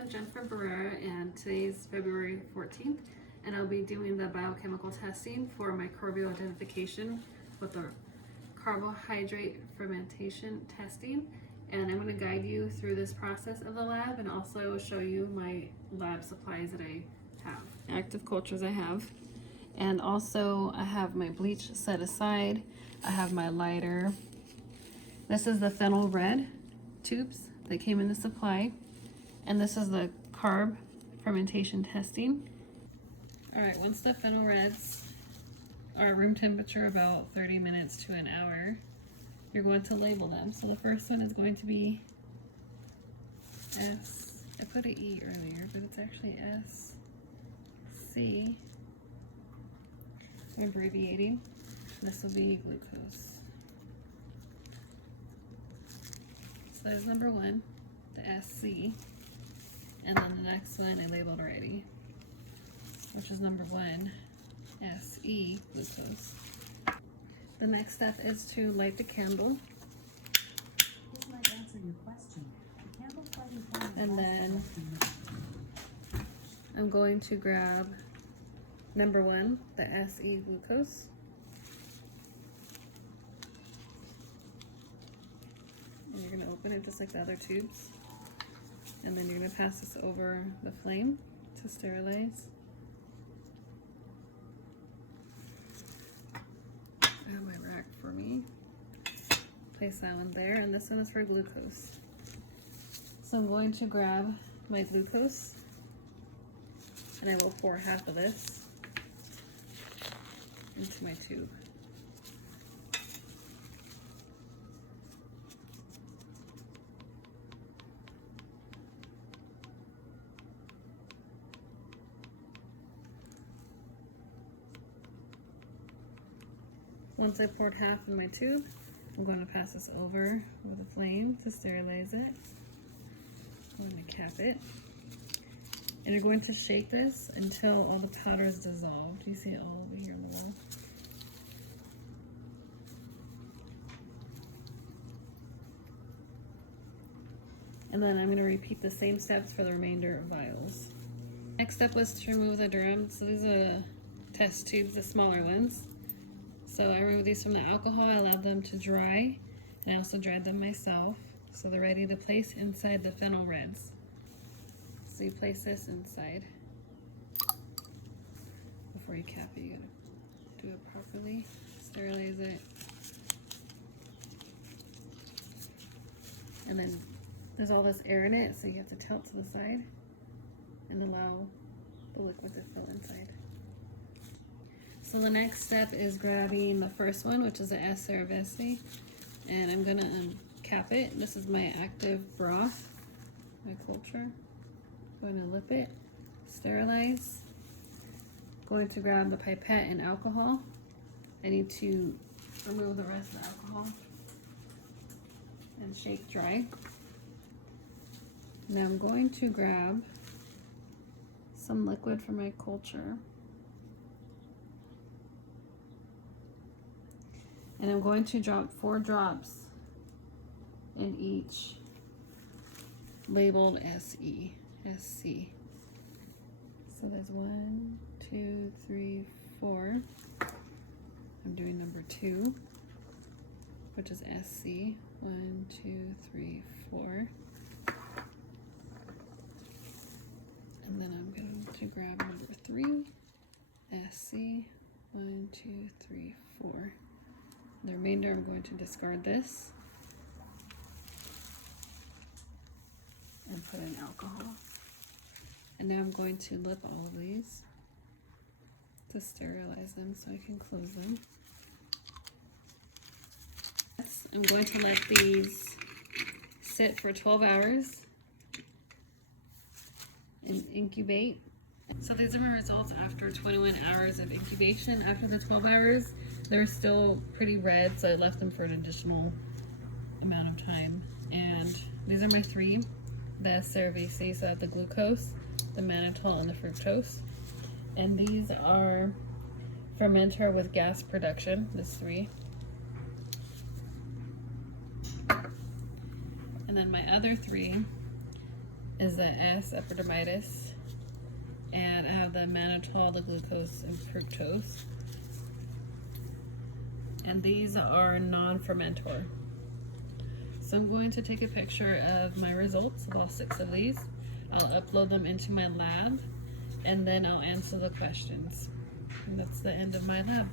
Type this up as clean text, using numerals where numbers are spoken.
I'm Jennifer Barrera, and today's February 14th, and I'll be doing the biochemical testing for microbial identification with the carbohydrate fermentation testing. And I'm going to guide you through this process of the lab and also show you my lab supplies that I have. Active cultures I have. And also I have my bleach set aside. I have my lighter. This is the phenol red tubes that came in the supply. And this is the carb fermentation testing. All right, once the phenol reds are room temperature about 30 minutes to an hour, you're going to label them. So the first one is going to be S. I put an E earlier, but it's actually SC. I'm abbreviating. This will be glucose. So that is number one, the SC. And then the next one I labeled already, which is number one, SE glucose. The next step is to light the candle. This might answer your question. The candle flame And then I'm going to grab number one, the SE glucose. And you're going to open it just like the other tubes. And then you're going to pass this over the flame to sterilize. I have my rack for me. Place that one there, and this one is for glucose. So I'm going to grab my glucose, and I will pour half of this into my tube. Once I poured half in my tube, I'm going to pass this over with a flame to sterilize it. I'm going to cap it. And you're going to shake this until all the powder is dissolved. You see it all over here on the left. And then I'm going to repeat the same steps for the remainder of vials. Next step was to remove the drum. So these are test tubes, the smaller ones. So I removed these from the alcohol. I allowed them to dry, and I also dried them myself. So they're ready to place inside the phenol reds. So you place this inside. Before you cap it, you gotta do it properly. Sterilize it. And then there's all this air in it, so you have to tilt to the side and allow the liquid to fill inside. So the next step is grabbing the first one, which is the S. cerevisiae, and I'm gonna cap it. This is my active broth, my culture. Going to lip it, sterilize. Going to grab the pipette and alcohol. I need to remove the rest of the alcohol and shake dry. Now I'm going to grab some liquid from my culture. And I'm going to drop 4 drops in each labeled SE, SC. So there's 1, 2, 3, 4. I'm doing number 2, which is SC. 1, 2, 3, 4. And then I'm going to grab number 3, SC. 1, 2, 3, 4. The remainder, I'm going to discard this and put in alcohol. And now I'm going to lip all of these to sterilize them so I can close them. I'm going to let these sit for 12 hours and incubate. So these are my results after 21 hours of incubation. After the 12 hours, they're still pretty red, so I left them for an additional amount of time. And these are my 3, the cerevisiae, so the glucose, the mannitol, and the fructose. And these are fermenter with gas production, this 3. And then my other 3 is the S, epidermidis, and I have the mannitol, the glucose, and fructose. And these are non-fermentor. So I'm going to take a picture of my results of all 6 of these. I'll upload them into my lab, and then I'll answer the questions. And that's the end of my lab.